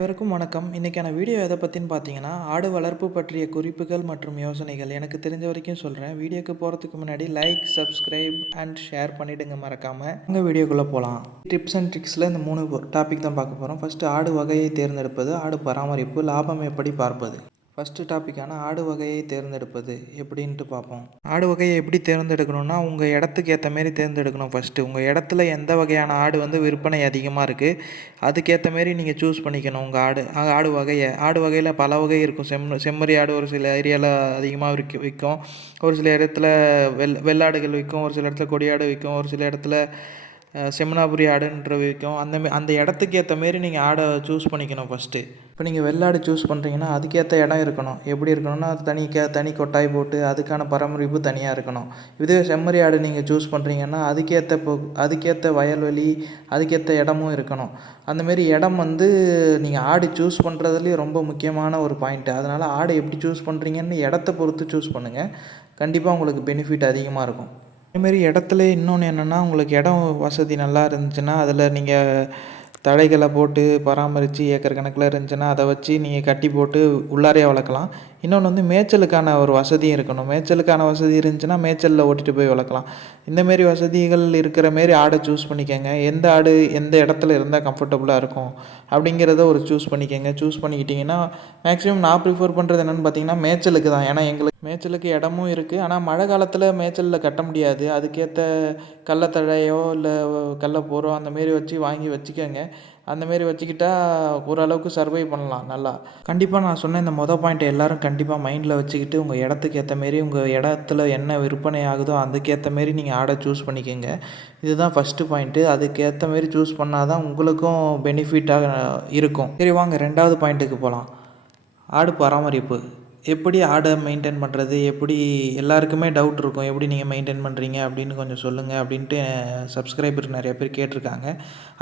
பிறக்கும் வணக்கம். இன்றைக்கான வீடியோ எதை பற்றின்னு பார்த்தீங்கன்னா ஆடு வளர்ப்பு பற்றிய குறிப்புகள் மற்றும் யோசனைகள். எனக்கு தெரிஞ்ச வரைக்கும் சொல்கிறேன் வீடியோக்கு போகிறதுக்கு முன்னாடி லைக் சப்ஸ்கிரைப் அண்ட் ஷேர் பண்ணிவிடுங்க மறக்காமல் உங்கள் வீடியோக்குள்ளே போகலாம் டிப்ஸ் அண்ட் ட்ரிக்ஸில் இந்த மூணு டாபிக் தான் பார்க்க போகிறோம் ஃபஸ்ட்டு ஆடு வகையை தேர்ந்தெடுப்பது ஆடு பராமரிப்பு லாபம் எப்படி பார்ப்பது? ஃபஸ்ட்டு டாப்பிக்கான ஆடு வகையை தேர்ந்தெடுப்பது எப்படின்ட்டு பார்ப்போம். ஆடு வகையை எப்படி தேர்ந்தெடுக்கணும்னா உங்கள் இடத்துக்கு ஏற்ற மாரி தேர்ந்தெடுக்கணும் ஃபஸ்ட்டு உங்கள் இடத்துல எந்த வகையான ஆடு வந்து விற்பனை அதிகமாக இருக்குது அதுக்கேற்ற மாரி நீங்கள் சூஸ் பண்ணிக்கணும் உங்கள் ஆடு ஆடு வகையை. ஆடு வகையில் பல வகை இருக்கும். செம் செம்மறி ஆடு ஒரு சில ஏரியாவில் அதிகமாக விற்க விற்கும். ஒரு சில இடத்துல வெள் வெள்ளாடுகள் விற்கும் ஒரு சில இடத்துல கொடியாடு விற்கும் ஒரு சில இடத்துல செம்மனாபுரி ஆடுன்ற வரைக்கும் அந்த அந்த இடத்துக்கு ஏற்ற மாரி நீங்கள் ஆடை சூஸ் பண்ணிக்கணும் ஃபஸ்ட்டு இப்போ நீங்கள் வெள்ளாடு சூஸ் பண்ணுறீங்கன்னா அதுக்கேற்ற இடம் இருக்கணும். எப்படி இருக்கணும்னா அது தனி கே தனி கொட்டாய் போட்டு அதுக்கான பராமரிப்பு தனியாக இருக்கணும். இதே செம்மறி ஆடு நீங்கள் சூஸ் பண்ணுறீங்கன்னா அதுக்கேற்ற இப்போ அதுக்கேற்ற வயல்வெளி அதுக்கேற்ற இடமும் இருக்கணும். அந்தமாரி இடம் வந்து நீங்கள் ஆடு சூஸ் பண்ணுறதுலேயே ரொம்ப முக்கியமான ஒரு பாயிண்ட்டு அதனால் ஆடு எப்படி சூஸ் பண்ணுறீங்கன்னு இடத்த பொறுத்து சூஸ் பண்ணுங்கள் கண்டிப்பாக உங்களுக்கு பெனிஃபிட் அதிகமாக இருக்கும். அதேமாரி இடத்துல இன்னொன்று என்னென்னா உங்களுக்கு இடம் வசதி நல்லா இருந்துச்சுன்னா அதில் நீங்கள் தழைகளை போட்டு பராமரித்து ஏக்கர் கணக்கில் இருந்துச்சுன்னா அதை வச்சு நீங்கள் கட்டி போட்டு உள்ளாரையே வளர்க்கலாம். இன்னொன்று வந்து மேய்ச்சலுக்கான ஒரு வசதியும் இருக்கணும். மேய்ச்சலுக்கான வசதி இருந்துச்சுன்னா மேய்ச்சலில் ஓட்டிட்டு போய் வளர்க்கலாம். இந்தமாரி வசதிகள் இருக்கிற மாரி ஆடை சூஸ் பண்ணிக்கோங்க. எந்த ஆடு எந்த இடத்துல இருந்தால் கம்ஃபர்டபுளாக இருக்கும் அப்படிங்கிறத ஒரு சூஸ் பண்ணிக்கோங்க. சூஸ் பண்ணிக்கிட்டிங்கன்னா மேக்ஸிமம் நான் ப்ரிஃபர் பண்ணுறது என்னென்னு பார்த்தீங்கன்னா மேய்ச்சலுக்கு தான். ஏன்னா எங்களுக்கு மேய்ச்சலுக்கு இடமும் இருக்குது ஆனால் மழை காலத்தில் மேய்ச்சலில் கட்ட முடியாது. அதுக்கேற்ற கள்ளத்தழையோ இல்லை கடலப்போரோ அந்தமாரி வச்சு வாங்கி வச்சுக்கோங்க. அந்தமாரி வச்சுக்கிட்டா ஓரளவுக்கு சர்வை பண்ணலாம் நல்லா. கண்டிப்பாக நான் சொன்ன இந்த மொதல் பாயிண்ட் எல்லாரும் கண்டிப்பாக மைண்டில் வச்சுக்கிட்டு உங்கள் இடத்துக்கு ஏற்ற மாரி உங்கள் இடத்துல என்ன விற்பனை ஆகுதோ அதுக்கேற்ற மாரி நீங்கள் ஆடை சூஸ் பண்ணிக்கோங்க. இதுதான் ஃபஸ்ட்டு பாயிண்ட்டு அதுக்கேற்ற மாரி சூஸ் பண்ணால் தான் உங்களுக்கும் பெனிஃபிட்டாக இருக்கும். சரி வாங்க ரெண்டாவது பாயிண்ட்டுக்கு போகலாம் ஆடு பராமரிப்பு. எப்படி ஆடை மெயின்டைன் பண்ணுறது எப்படி எல்லாருக்குமே டவுட் இருக்கும். எப்படி நீங்கள் மெயின்டைன் பண்ணுறீங்க அப்படின்னு கொஞ்சம் சொல்லுங்கள் அப்படின்ட்டு சப்ஸ்கிரைபர் நிறைய பேர் கேட்டிருக்காங்க.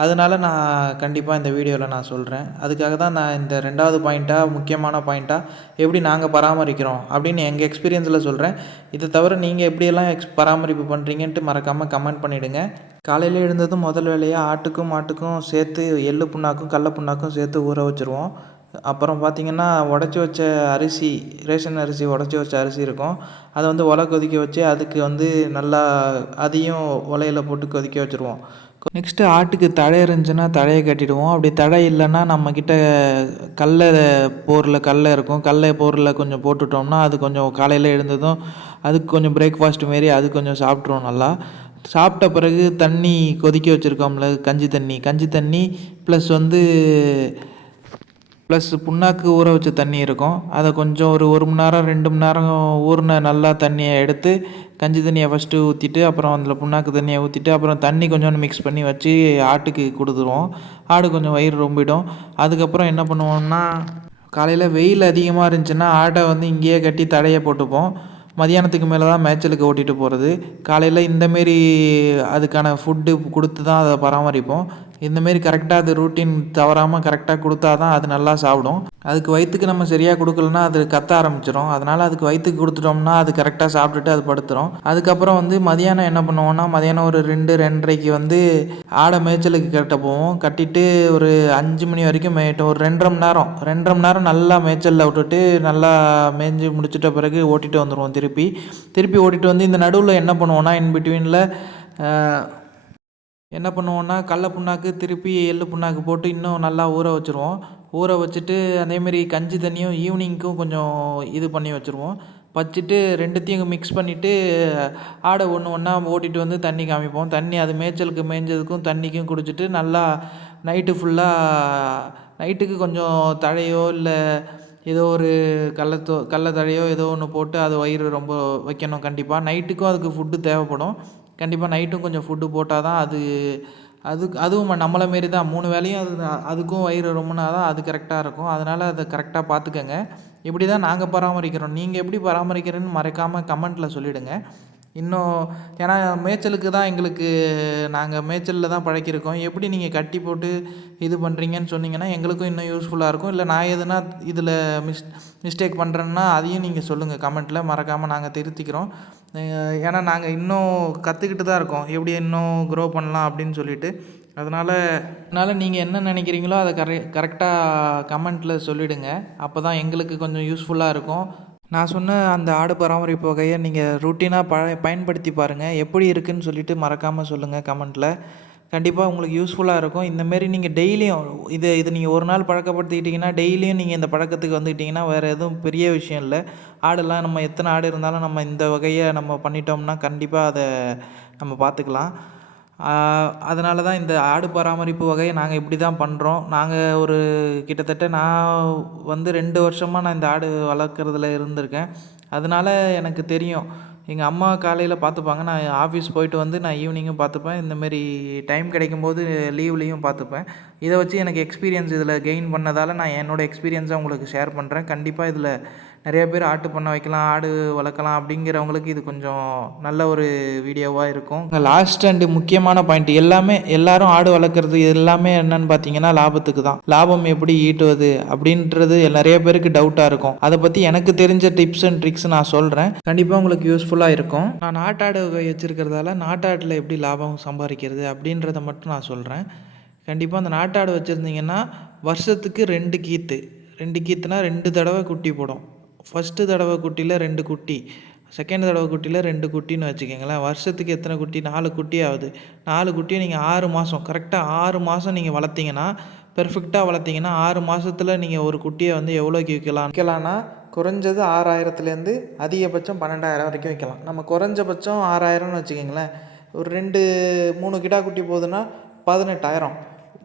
அதனால நான் கண்டிப்பாக இந்த வீடியோவில் நான் சொல்கிறேன் அதுக்காக தான் நான் இந்த ரெண்டாவது பாயிண்ட்டாக முக்கியமான பாயிண்ட்டாக எப்படி நாங்கள் பராமரிக்கிறோம் அப்படின்னு எங்கள் எக்ஸ்பீரியன்ஸில் சொல்கிறேன் இதை தவிர நீங்கள் எப்படியெல்லாம் எக்ஸ் பராமரிப்பு பண்ணுறீங்கன்ட்டு மறக்காமல் கமெண்ட் பண்ணிவிடுங்க காலையில் எழுந்ததும் முதல் வேலையாக ஆட்டுக்கும் மாட்டுக்கும் சேர்த்து எள்ளு புண்ணாக்கும் கடல புண்ணாக்கும் சேர்த்து ஊற வச்சுருவோம். அப்புறம் பார்த்திங்கன்னா உடச்சி வச்ச அரிசி ரேஷன் அரிசி உடச்சி வச்ச அரிசி இருக்கும். அதை வந்து ஒலை கொதிக்க வச்சு அதுக்கு வந்து நல்லா அதையும் ஒலையில் போட்டு கொதிக்க வச்சுருவோம். நெக்ஸ்ட்டு ஆட்டுக்கு தழை இருந்துச்சுன்னா தழையை கட்டிடுவோம். அப்படி தழை இல்லைன்னா நம்மக்கிட்ட கடல போரில் கடல இருக்கும். கடல போரில் கொஞ்சம் போட்டுட்டோம்னா அது கொஞ்சம் காலையில் எழுந்ததும் அதுக்கு கொஞ்சம் பிரேக்ஃபாஸ்ட் மாரி அது கொஞ்சம் சாப்பிட்ருவோம் நல்லா. சாப்பிட்ட பிறகு தண்ணி கொதிக்க வச்சுருக்கோம்ல கஞ்சி தண்ணி. கஞ்சி தண்ணி ப்ளஸ் வந்து ப்ளஸ் புண்ணாக்கு ஊற வச்ச தண்ணி இருக்கும். அதை கொஞ்சம் ஒரு ஒரு மணி நேரம் ரெண்டு மணி நேரம் ஊறின நல்லா தண்ணியை எடுத்து கஞ்சி தண்ணியை ஃபஸ்ட்டு ஊற்றிட்டு அப்புறம் அதில் புண்ணாக்கு தண்ணியை ஊற்றிட்டு அப்புறம் தண்ணி கொஞ்சோண்டு மிக்ஸ் பண்ணி வச்சு ஆட்டுக்கு கொடுத்துருவோம். ஆடு கொஞ்சம் வயிறு ரொம்பிடும். அதுக்கப்புறம் என்ன பண்ணுவோம்னா காலையில் வெயில் அதிகமாக இருந்துச்சுன்னா ஆட்டை வந்து இங்கேயே கட்டி தடையை போட்டுப்போம். மதியானத்துக்கு மேலே தான் மேய்ச்சலுக்கு ஓட்டிகிட்டு போகிறது காலையில் இந்தமாரி அதுக்கான ஃபுட்டு கொடுத்து தான் அதை பராமரிப்போம். இந்தமாரி கரெக்டாக அது ரூட்டீன் தவறாமல் கரெக்டாக கொடுத்தா தான் அது நல்லா சாப்பிடும். அதுக்கு வயிற்றுக்கு நம்ம சரியாக கொடுக்கலன்னா அது கத்த ஆரம்பிச்சிடும் அதனால் அதுக்கு வயிற்றுக்கு கொடுத்துட்டோம்னா அது கரெக்டாக சாப்பிட்டுட்டு அது படுத்துரும். அதுக்கப்புறம் வந்து மதியானம் என்ன பண்ணுவோம்னா மதியானம் ஒரு ரெண்டு ரெண்டரைக்கு வந்து ஆடை மேய்ச்சலுக்கு கட்ட போவோம். கட்டிட்டு ஒரு அஞ்சு மணி வரைக்கும் மேயட்டும். ஒரு ரெண்டரை மணி நேரம். ரெண்டரை மணி நேரம் நல்லா மேய்ச்சலில் விட்டுட்டு நல்லா மேய்ஞ்சி முடிச்சிட்ட பிறகு ஓட்டிட்டு வந்துடுவோம் திருப்பி. திருப்பி ஓட்டிட்டு வந்து இந்த நடுவில் என்ன பண்ணுவோம்னா இன் பிட்வீனில் என்ன பண்ணுவோன்னா கடல புண்ணாக்கு திருப்பி எள்ளு புண்ணாக்கு போட்டு இன்னும் நல்லா ஊற வச்சுருவோம். ஊற வச்சுட்டு அதேமாரி கஞ்சி தண்ணியும் ஈவினிங்க்கும் கொஞ்சம் இது பண்ணி வச்சுருவோம். வச்சுட்டு ரெண்டுத்தையும் மிக்ஸ் பண்ணிவிட்டு ஆடை ஒன்று ஒன்றா ஓட்டிகிட்டு வந்து தண்ணி காமிப்போம். தண்ணி அது மேய்ச்சலுக்கு மேய்ஞ்சதுக்கும் தண்ணிக்கும் குடிச்சிட்டு நல்லா நைட்டு ஃபுல்லாக நைட்டுக்கு கொஞ்சம் தழையோ இல்லை ஏதோ ஒரு கடலத்தோ கடல தழையோ ஏதோ ஒன்று போட்டு அது வயிறு ரொம்ப வைக்கணும் கண்டிப்பாக நைட்டுக்கும் அதுக்கு ஃபுட்டு தேவைப்படும். கண்டிப்பாக நைட்டும் கொஞ்சம் ஃபுட்டு போட்டால் தான் அது அதுக்கு அதுவும் நம்மளை மாரி தான். மூணு வேளையும் அது அதுக்கும் வயிறு ரொம்பினா தான் அது கரெக்டாக இருக்கும். அதனால் அதை கரெக்டாக பார்த்துக்கங்க. இப்படி தான் நாங்கள் பராமரிக்கிறோம். நீங்கள் எப்படி பராமரிக்கிறேன்னு மறக்காமல் கமெண்ட்டில் சொல்லிவிடுங்க இன்னும் ஏன்னா மேய்ச்சலுக்கு தான் எங்களுக்கு நாங்கள் மேய்ச்சலில் தான் பழக்கியிருக்கோம் எப்படி நீங்கள் கட்டி போட்டு இது பண்ணுறீங்கன்னு சொன்னீங்கன்னா எங்களுக்கும் இன்னும் யூஸ்ஃபுல்லாக இருக்கும். இல்லை நான் எதுனா இதில் மிஸ் மிஸ்டேக் பண்ணுறேன்னா அதையும் நீங்கள் சொல்லுங்கள் கமெண்ட்டில் மறக்காமல் நாங்கள் திருத்திக்கிறோம். ஏன்னா நாங்கள் இன்னும் கற்றுக்கிட்டு தான் இருக்கோம். எப்படி இன்னும் க்ரோ பண்ணலாம் அப்படின்னு சொல்லிட்டு. அதனால் அதனால் நீங்கள் என்ன நினைக்கிறீங்களோ அதை கரெ கரெக்டாக கமெண்ட்டில் சொல்லிவிடுங்க அப்போ தான் எங்களுக்கு கொஞ்சம் யூஸ்ஃபுல்லாக இருக்கும். நான் சொன்ன அந்த ஆடு பராமரிப்பு வகையை நீங்கள் ரூட்டீனாக ப பயன்படுத்தி பாருங்கள் எப்படி இருக்குன்னு சொல்லிட்டு மறக்காமல் சொல்லுங்கள் கமெண்ட்டில் கண்டிப்பாக உங்களுக்கு யூஸ்ஃபுல்லாக இருக்கும். இந்தமாரி நீங்கள் டெய்லியும் இது இது நீங்கள் ஒரு நாள் பழக்கப்படுத்திக்கிட்டிங்கன்னா டெய்லியும் நீங்கள் இந்த பழக்கத்துக்கு வந்துக்கிட்டிங்கன்னா வேறு எதுவும் பெரிய விஷயம் இல்லை. ஆடெல்லாம் நம்ம எத்தனை ஆடு இருந்தாலும் நம்ம இந்த வகையை நம்ம பண்ணிட்டோம்னா கண்டிப்பாக அதை நம்ம பார்த்துக்கலாம். அதனால தான் இந்த ஆடு பராமரிப்பு வகையை நாங்கள் இப்படி தான் பண்ணுறோம் நாங்கள் ஒரு கிட்டத்தட்ட நான் வந்து ரெண்டு வருஷமாக நான் இந்த ஆடு வளர்க்குறதுல இருந்திருக்கேன். அதனால எனக்கு தெரியும். எங்கள் அம்மா காலையில் பார்த்துப்பாங்க நான் ஆஃபீஸ் போயிட்டு வந்து நான் ஈவினிங்கும் பார்த்துப்பேன் இந்தமாரி டைம் கிடைக்கும்போது லீவ்லேயும் பார்த்துப்பேன் இதை வச்சு எனக்கு எக்ஸ்பீரியன்ஸ் இதில் கெயின் பண்ணதால் நான் என்னோடய எக்ஸ்பீரியன்ஸை உங்களுக்கு ஷேர் பண்ணுறேன் கண்டிப்பாக இதில் நிறைய பேர் ஆட்டு பண்ண வைக்கலாம் ஆடு வளர்க்கலாம் அப்படிங்கிறவங்களுக்கு இது கொஞ்சம் நல்ல ஒரு வீடியோவாக இருக்கும். லாஸ்ட் அண்டு முக்கியமான பாயிண்ட் எல்லாமே எல்லாரும் ஆடு வளர்க்குறது எல்லாமே என்னன்னு பார்த்தீங்கன்னா லாபத்துக்கு தான். லாபம் எப்படி ஈட்டுவது அப்படின்றது நிறைய பேருக்கு டவுட்டாக இருக்கும். அதை பற்றி எனக்கு தெரிஞ்ச டிப்ஸ் அண்ட் ட்ரிக்ஸ் நான் சொல்கிறேன் கண்டிப்பாக உங்களுக்கு யூஸ்ஃபுல்லாக இருக்கும். நான் நாட்டாடு வச்சுருக்கிறதால நாட்டாட்டில் எப்படி லாபம் சம்பாதிக்கிறது அப்படின்றத மட்டும் நான் சொல்கிறேன் கண்டிப்பாக அந்த நாட்டாடு வச்சுருந்தீங்கன்னா வருஷத்துக்கு ரெண்டு கீத்து. ரெண்டு கீத்துனா ரெண்டு தடவை குட்டி போடும். ஃபஸ்ட்டு தடவை குட்டியில் ரெண்டு குட்டி. செகண்ட் தடவை குட்டியில் ரெண்டு குட்டின்னு வச்சுக்கோங்களேன். வருஷத்துக்கு எத்தனை குட்டி? நாலு குட்டி ஆகுது. நாலு குட்டியை நீங்கள் ஆறு மாதம் கரெக்டாக ஆறு மாதம் நீங்கள் வளர்த்திங்கன்னா பெர்ஃபெக்டாக வளர்த்திங்கன்னா ஆறு மாதத்தில் நீங்கள் ஒரு குட்டியை வந்து எவ்வளோக்கு விற்கலாம்? விற்கலான்னா குறைஞ்சது ஆறாயிரத்துலேருந்து அதிகபட்சம் பன்னெண்டாயிரம் வரைக்கும் விற்கலாம். நம்ம குறைஞ்சபட்சம் ஆறாயிரம்னு வச்சுக்கிங்களேன். ஒரு ரெண்டு மூணு கிடா குட்டி போகுதுன்னா பதினெட்டாயிரம்.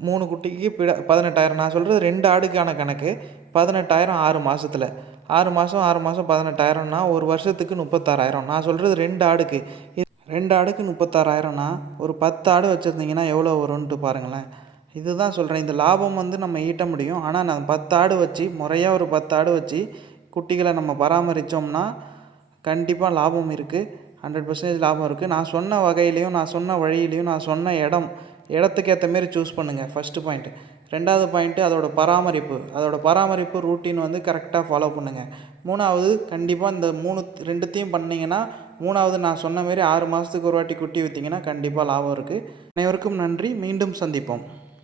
மூணு குட்டிக்கு பிட பதினெட்டாயிரம். நான் சொல்கிறது ரெண்டு ஆடுக்கான கணக்கு. பதினெட்டாயிரம் ஆறு மாதத்தில் ஆறு மாதம் ஆறு மாதம் பதினெட்டாயிரம்னா ஒரு வருஷத்துக்கு முப்பத்தாறாயிரம். நான் சொல்கிறது ரெண்டு ஆடுக்கு. ரெண்டு ஆடுக்கு முப்பத்தாறாயிரம்னா ஒரு பத்து ஆடு வச்சுருந்தீங்கன்னா எவ்வளோ வரும்ன்ட்டு பாருங்களேன். இதுதான் சொல்கிறேன் இந்த லாபம் வந்து நம்ம ஈட்ட முடியும். ஆனால் நான் பத்து ஆடு வச்சு முறையாக ஒரு பத்து ஆடு வச்சு குட்டிகளை நம்ம பராமரித்தோம்னா கண்டிப்பாக லாபம் இருக்குது ஹண்ட்ரட் பர்சன்டேஜ் லாபம் இருக்குது நான் சொன்ன வகையிலையும் நான் சொன்ன வழியிலையும் நான் சொன்ன இடம் இடத்துக்கு ஏற்ற மாரி சூஸ் பண்ணுங்கள் ஃபஸ்ட்டு பாயிண்ட்டு ரெண்டாவது பாயிண்ட்டு அதோட பராமரிப்பு. அதோட பராமரிப்பு ரூட்டீன் வந்து கரெக்டாக ஃபாலோ பண்ணுங்கள் மூணாவது கண்டிப்பாக இந்த மூணு ரெண்டுத்தையும் பண்ணிங்கன்னா மூணாவது நான் சொன்ன மாரி ஆறு மாதத்துக்கு ஒரு வாட்டி குட்டி விற்றிங்கன்னா கண்டிப்பாக லாபம் இருக்குது அனைவருக்கும் நன்றி. மீண்டும் சந்திப்போம்.